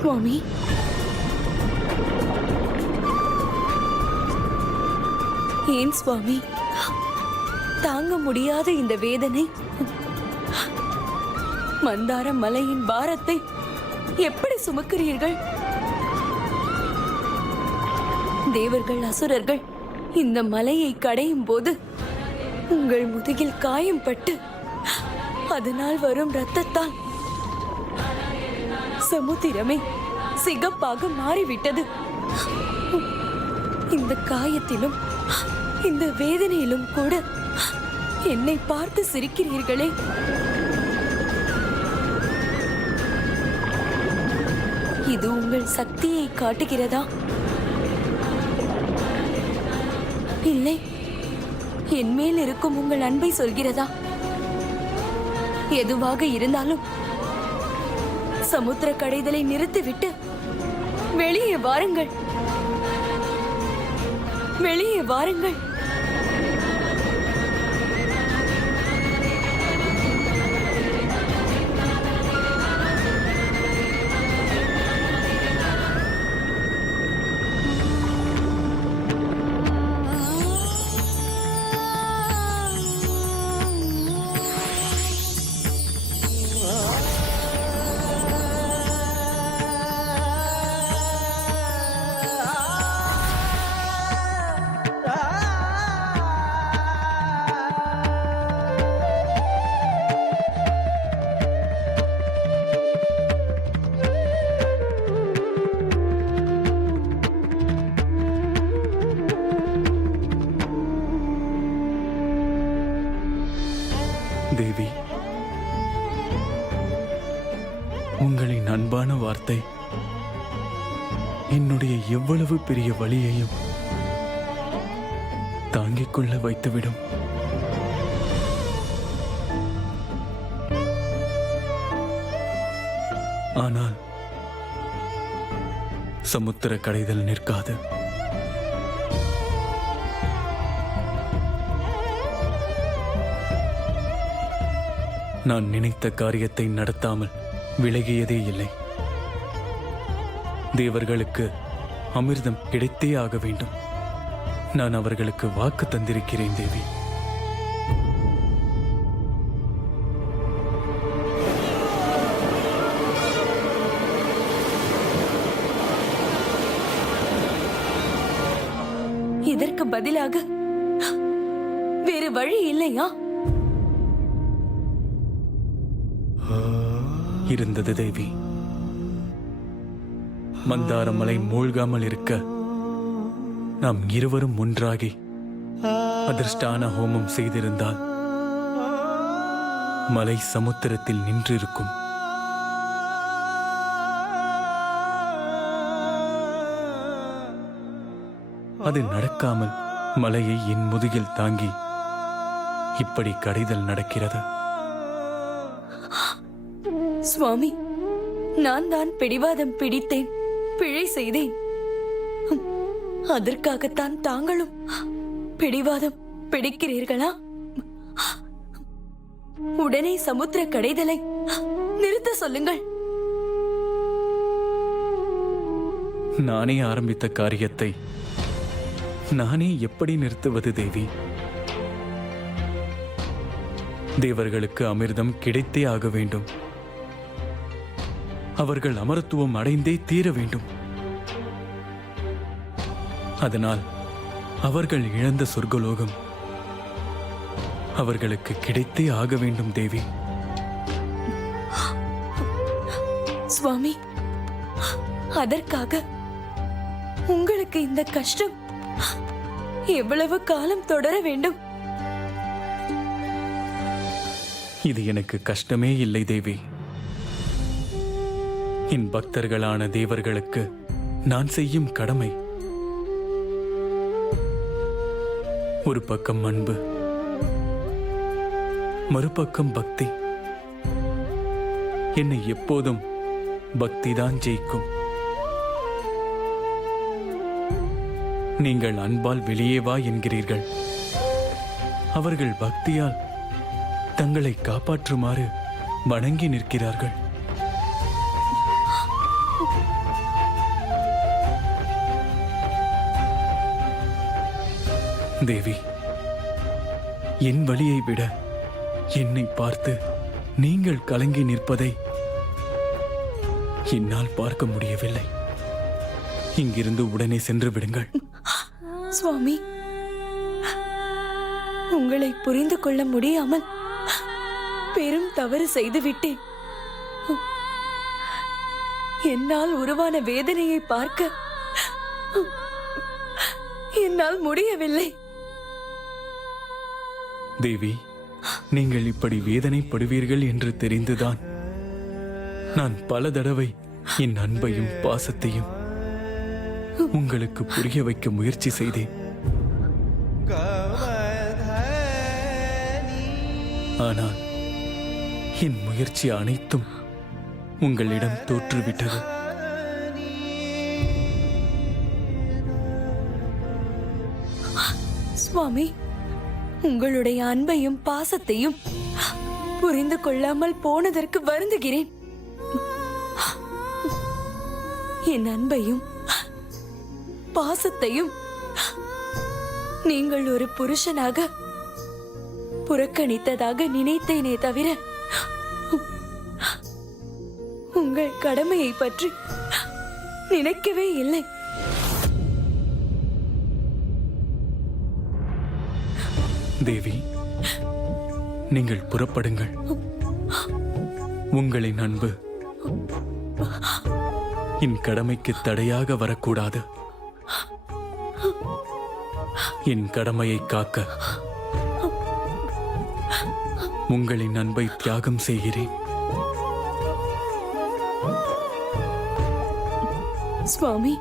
சுவாமி, ஏன் சுவாமி தாங்க முடியாத இந்த வேதனை? மந்தார மலையின் பாரத்தை எப்படி சுமக்கிறீர்கள்? தேவர்கள் அசுரர்கள் இந்த மலையை கடையும் போது உங்கள் முதுகில் காயம் பட்டு அதனால் வரும் இரத்தத்தால் சமுத்திரமே சிகப்பாக மாறிவிட்டது. இந்த காயத்திலும் இந்த வேதனையிலும் கூட என்னை பார்த்து சிரிக்கிறீர்களே. இது உங்கள் சக்தியை காட்டுகிறதா? இல்லை, என் மேல் இருக்கும் உங்கள் அன்பை சொல்கிறதா? எதுவாக இருந்தாலும் சமுத்திர கடைதலை நிறுத்திவிட்டு வெளியே வாருங்கள், வெளியே வாருங்கள். தேவி, உங்களின் அன்பான வார்த்தை என்னுடைய எவ்வளவு பெரிய வலியையும் தாங்கிக் கொள்ள வைத்துவிடும். ஆனால் சமுத்திர கடைதல் நிற்காது. நான் நினைத்த காரியத்தை நடத்தாமல் விலகியதே இல்லை. தேவர்களுக்கு அமிர்தம் கிடைத்தே ஆக வேண்டும். நான் அவர்களுக்கு வாக்கு தந்திருக்கிறேன் தேவி. இதற்கு பதிலாக வேறு வழி இல்லையா? இருந்தது தேவி. மந்தாரமலை மூழ்காமல் இருக்க நாம் இருவரும் ஒன்றாகி அதிர்ஷ்டான ஹோமம் செய்திருந்தால் மலை சமுத்திரத்தில் நின்றிருக்கும். அது நடக்காமல் மலையை என் முதுகில் தாங்கி இப்படி கடைதல் நடக்கிறது. சுவாமி, நான் தான் பிடிவாதம் பிடித்தேன், பிழை செய்தேன். அதற்காகத்தான் தாங்களும் பிடிவாதம் பிடிக்கிறீர்களா? உடனே சமுத்திர கடைதலை நிறுத்த சொல்லுங்கள். நானே ஆரம்பித்த காரியத்தை நானே எப்படி நிறுத்துவது தேவி? தேவர்களுக்கு அமிர்தம் கிடைத்தே ஆக வேண்டும். அவர்கள் அமரத்துவம் அடைந்தே தீர வேண்டும். அதனால் அவர்கள் இழந்த சொர்க்கலோகம் அவர்களுக்கு கிடைத்தே ஆக வேண்டும் தேவி. சுவாமி, அதற்காக உங்களுக்கு இந்த கஷ்டம் எவ்வளவு காலம் தொடர வேண்டும்? இது எனக்கு கஷ்டமே இல்லை தேவி. என் பக்தர்களான தேவர்களுக்கு நான் செய்யும் கடமை. ஒரு பக்கம் அன்பு, மறுபக்கம் பக்தி. என்னை எப்போதும் பக்திதான் ஜெயிக்கும். நீங்கள் அன்பால் வெளியே வா என்கிறீர்கள். அவர்கள் பக்தியால் தங்களை காப்பாற்றுமாறு வணங்கி நிற்கிறார்கள். தேவி, என் வலியை விட என்னை பார்த்து நீங்கள் கலங்கி நிற்பதை என்னால் பார்க்க முடியவில்லை. இங்கிருந்து உடனே சென்று விடுங்கள். சுவாமி, உங்களை புரிந்து கொள்ள முடியாமல் பெரும் தவறு செய்து விட்டேன். என்னால் உருவான வேதனையை பார்க்க என்னால் முடியவில்லை. தேவி, நீங்கள் இப்படி வேதனைப்படுவீர்கள் என்று தெரிந்துதான் நான் பல தடவை என் அன்பையும் பாசத்தையும் உங்களுக்கு புரிய வைக்க முயற்சி செய்தேன். ஆனால் என் முயற்சி அனைத்தும் உங்களிடம் தோற்றுவிட்டது. சுவாமி, உங்களுடைய அன்பையும் பாசத்தையும் புரிந்து கொள்ளாமல் போனதற்கு வருந்துகிறேன். என் அன்பையும் பாசத்தையும் நீங்கள் ஒரு புருஷனாக புறக்கணித்ததாக நினைத்தேனே தவிர உங்கள் கடமையை பற்றி நினைக்கவே இல்லை. தேவி, நீங்கள் புறப்படுங்கள். உங்களின் அன்பு என் கடமைக்கு தடையாக வரக்கூடாது. என் கடமையை காக்க உங்களின் அன்பை தியாகம் செய்கிறேன். சுவாமி,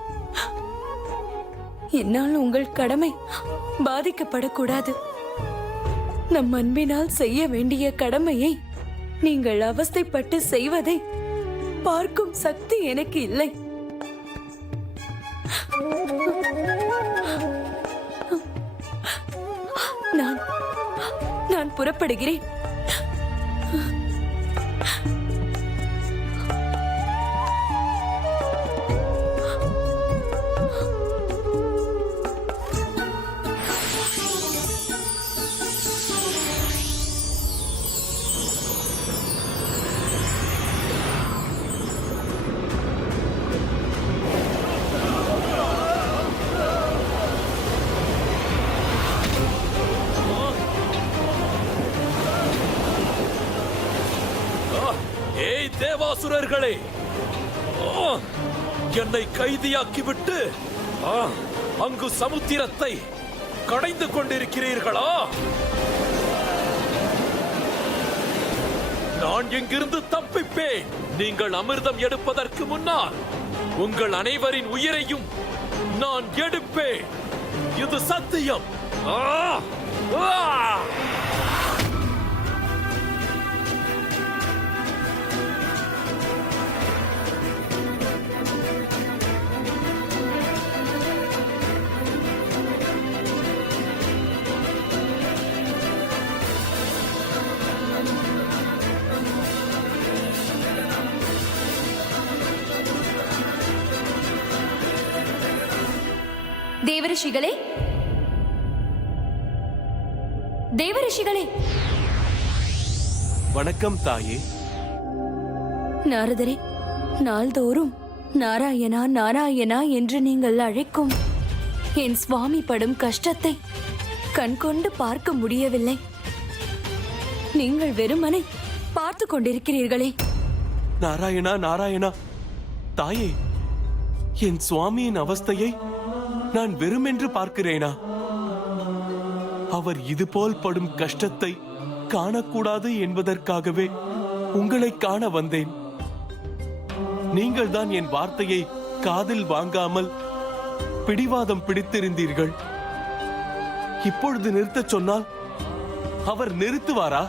என்னால் உங்கள் கடமை பாதிக்கப்படக்கூடாது. நம் அன்பினால் செய்ய வேண்டிய கடமையை நீங்கள் அவஸ்தைப்பட்டு செய்வதை பார்க்கும் சக்தி எனக்கு இல்லை. நான் புறப்படுகிறேன். தேவாசுரர்களே, என்னை கைதியாக்கிவிட்டு அங்கு சமுத்திரத்தை கடைந்து கொண்டிருக்கிறீர்களா? நான் எங்கிருந்து தப்பிப்பேன்? நீங்கள் அமிர்தம் எடுப்பதற்கு முன்னால் உங்கள் அனைவரின் உயிரையும் நான் எடுப்பேன். இது சத்தியம். தேவரிஷிகளே, தேவரிஷிகளே, வணக்கம் தாயே. நாரதரே, நாள்தோறும் நாராயணா நாராயணா என்று நீங்கள் அழைக்கும் என் சுவாமி படும் கஷ்டத்தை கண்கொண்டு பார்க்க முடியவில்லை. நீங்கள் வெறுமனை பார்த்து கொண்டிருக்கிறீர்களே. நாராயணா நாராயணா. தாயே, என் சுவாமியின் அவஸ்தையை நான் வெறுமென்று பார்க்கிறேனா? அவர் இதுபோல் படும் கஷ்டத்தை காணக்கூடாது என்பதற்காகவே உங்களை காண வந்தேன். நீங்கள் தான் என் வார்த்தையை காதில் வாங்காமல் பிடிவாதம் பிடித்திருந்தீர்கள். இப்பொழுது நிறுத்தச் சொன்னால் அவர் நிறுத்துவாரா?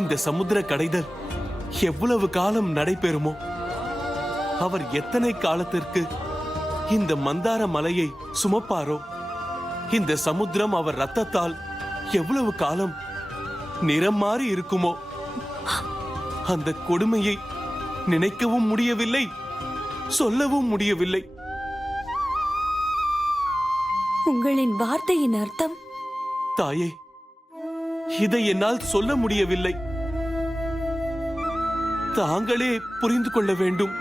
இந்த சமுத்திர கடைதல் எவ்வளவு காலம் நடைபெறுமோ? அவர் எத்தனை காலத்திற்கு இந்த மந்தார மலையை சுமப்பாரோ? இந்த சமுத்திரம் அவர் ரத்தத்தால் எவ்வளவு காலம் நிறம் மாறி இருக்குமோ? அந்த கொடுமையை நினைக்கவும் முடியவில்லை, சொல்லவும் முடியவில்லை. உங்களின் வார்த்தையின் அர்த்தம்? தாயே, இதை என்னால் சொல்ல முடியவில்லை. தாங்களே புரிந்து கொள்ள வேண்டும்.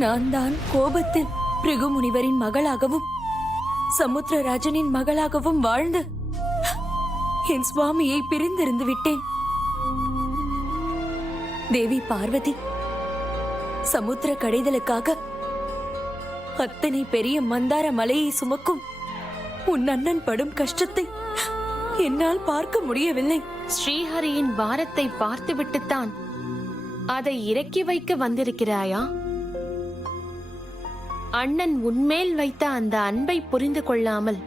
நான் தான் கோபத்தில் பிருகு முனிவரின் மகளாகவும் சமுத்திரராஜனின் மகளாகவும் வாழ்ந்து என் சுவாமியை பிரிந்திருந்து விட்டேன். தேவி பார்வதி, சமுத்திர கடைதலுக்காக அத்தனை பெரிய மந்தார மலையை சுமக்கும் உன் அண்ணன் படும் கஷ்டத்தை என்னால் பார்க்க முடியவில்லை. ஸ்ரீஹரியின் பாரத்தை பார்த்துவிட்டுத்தான் அதை இறக்கி வைக்க வந்திருக்கிறாயா? அண்ணன் உன்மேல் வைத்த அந்த அன்பை புரிந்து கொள்ளாமல்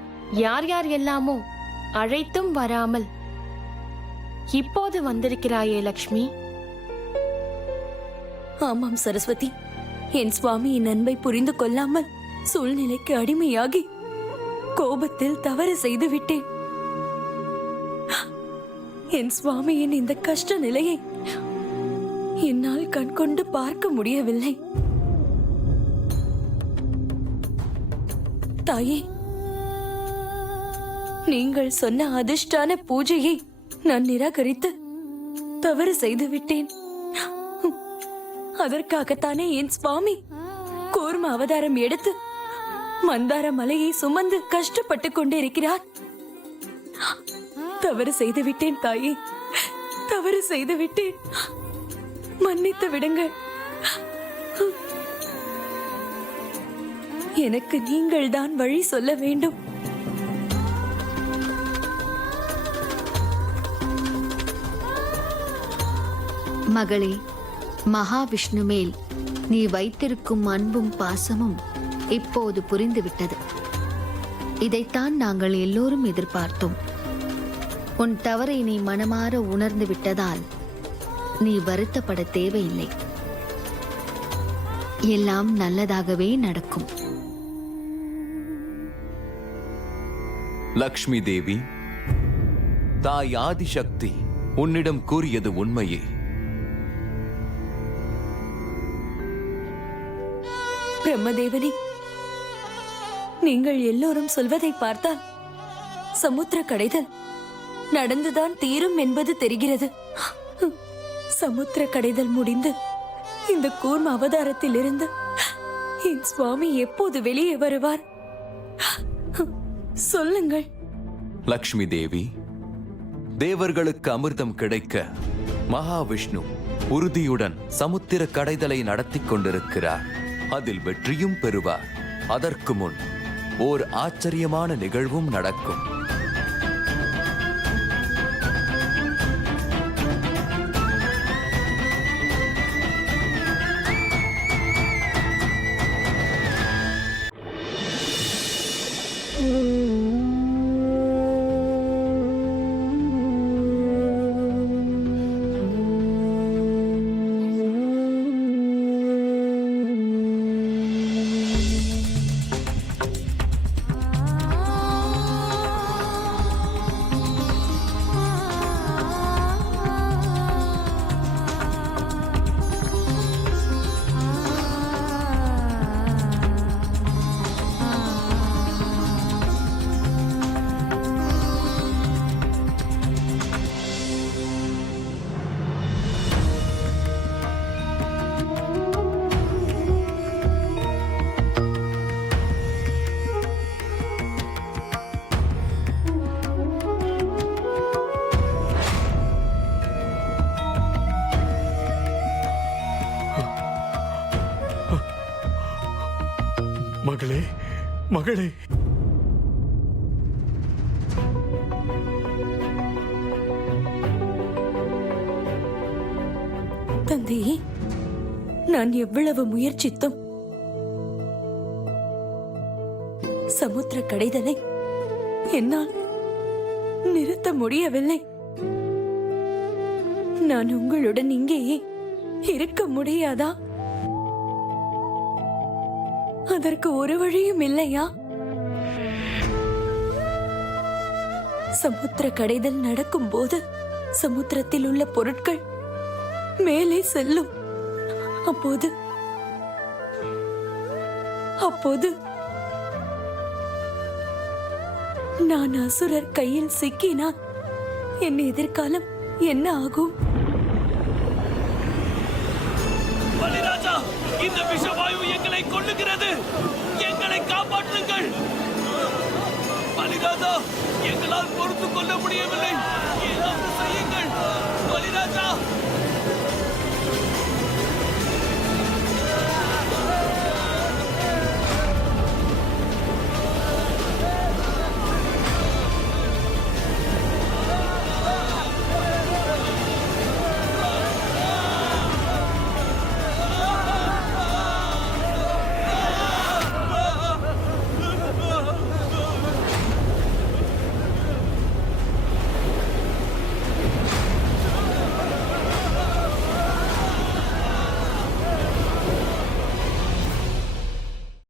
யார் யார் எல்லாமோ அழைத்தும் வராமல் இப்போது வந்திருக்கிறாயே லக்ஷ்மி. ஆமாம் சரஸ்வதி, என் சுவாமியின் அன்பை புரிந்து கொள்ளாமல் சூழ்நிலைக்கு அடிமையாகி கோபத்தில் தவறு செய்து விட்டேன். என் சுவாமியின் இந்த கஷ்ட நிலையை என்னால் கண்கொண்டு பார்க்க முடியவில்லை. தாயே, நீங்கள் சொன்ன அதிர்ஷ்டான பூஜையை நான் நிராகரித்து தவறு செய்து விட்டேன். அதற்காகத்தானே என் சுவாமி கூர்ம அவதாரம் எடுத்து மந்தார மலையை சுமந்து கஷ்டப்பட்டு கொண்டிருக்கிறார். தவறு செய்து விட்டேன் தாயே, தவறு செய்து விட்டேன். மன்னித்து விடுங்கள். எனக்கு நீங்கள் தான் வழி சொல்ல வேண்டும். மகளே, மகாவிஷ்ணு மேல் நீ வைத்திருக்கும் அன்பும் பாசமும் இப்போது புரிந்துவிட்டது. இதைத்தான் நாங்கள் எல்லோரும் எதிர்பார்த்தோம். உன் தவறை நீ மனமாற உணர்ந்து விட்டதால் நீ வருத்தப்பட தேவையில்லை. எல்லாம் நல்லதாகவே நடக்கும். லக்ஷ்மி தேவி, தாய் ஆதிசக்தி உன்னிடம் கூறியது உண்மையே. பிரம்மதேவனே, நீங்கள் எல்லோரும் சொல்வதை பார்த்தால் சமுத்திர கடைதல் நடந்துதான் தீரும் என்பது தெரிகிறது. சமுத்திர கடைதல் முடிந்து இந்த கூர்ம அவதாரத்தில் இருந்து என் சுவாமி எப்போது வெளியே வருவார்? சொல்லுங்கள். லக்ஷ்மி தேவி, தேவர்களுக்கு அமிர்தம் கிடைக்க மகாவிஷ்ணு உறுதியுடன் சமுத்திர கடைதலை நடத்தி கொண்டிருக்கிறார். அதில் வெற்றியும் பெறுவார். அதற்கு முன் ஓர் ஆச்சரியமான நிகழ்வும் நடக்கும். மகளே, மகளே. தந்தையே, நான் எவ்வளவு முயற்சித்தும் சமுத்திர கடைதலை என்னால் நிறுத்த முடியவில்லை. நான் உங்களுடன் இங்கேயே இருக்க முடியாதா? அதற்கு ஒரு வழியும் இல்லையா? சமுத்திர கடைதல் நடக்கும் போது சமுத்திரத்தில் உள்ள பொருட்கள் மேலே செல்லும். அப்போது நான் அசுரர் கையில் சிக்கினால் என் எதிர்காலம் என்ன ஆகும்? பலிராஜா, இந்த விஷவாயு எங்களை கொல்லுகிறது. எங்களை காப்பாற்றுங்கள். பலிராஜா, எங்களால் பொறுத்துக் கொள்ள முடியவில்லை.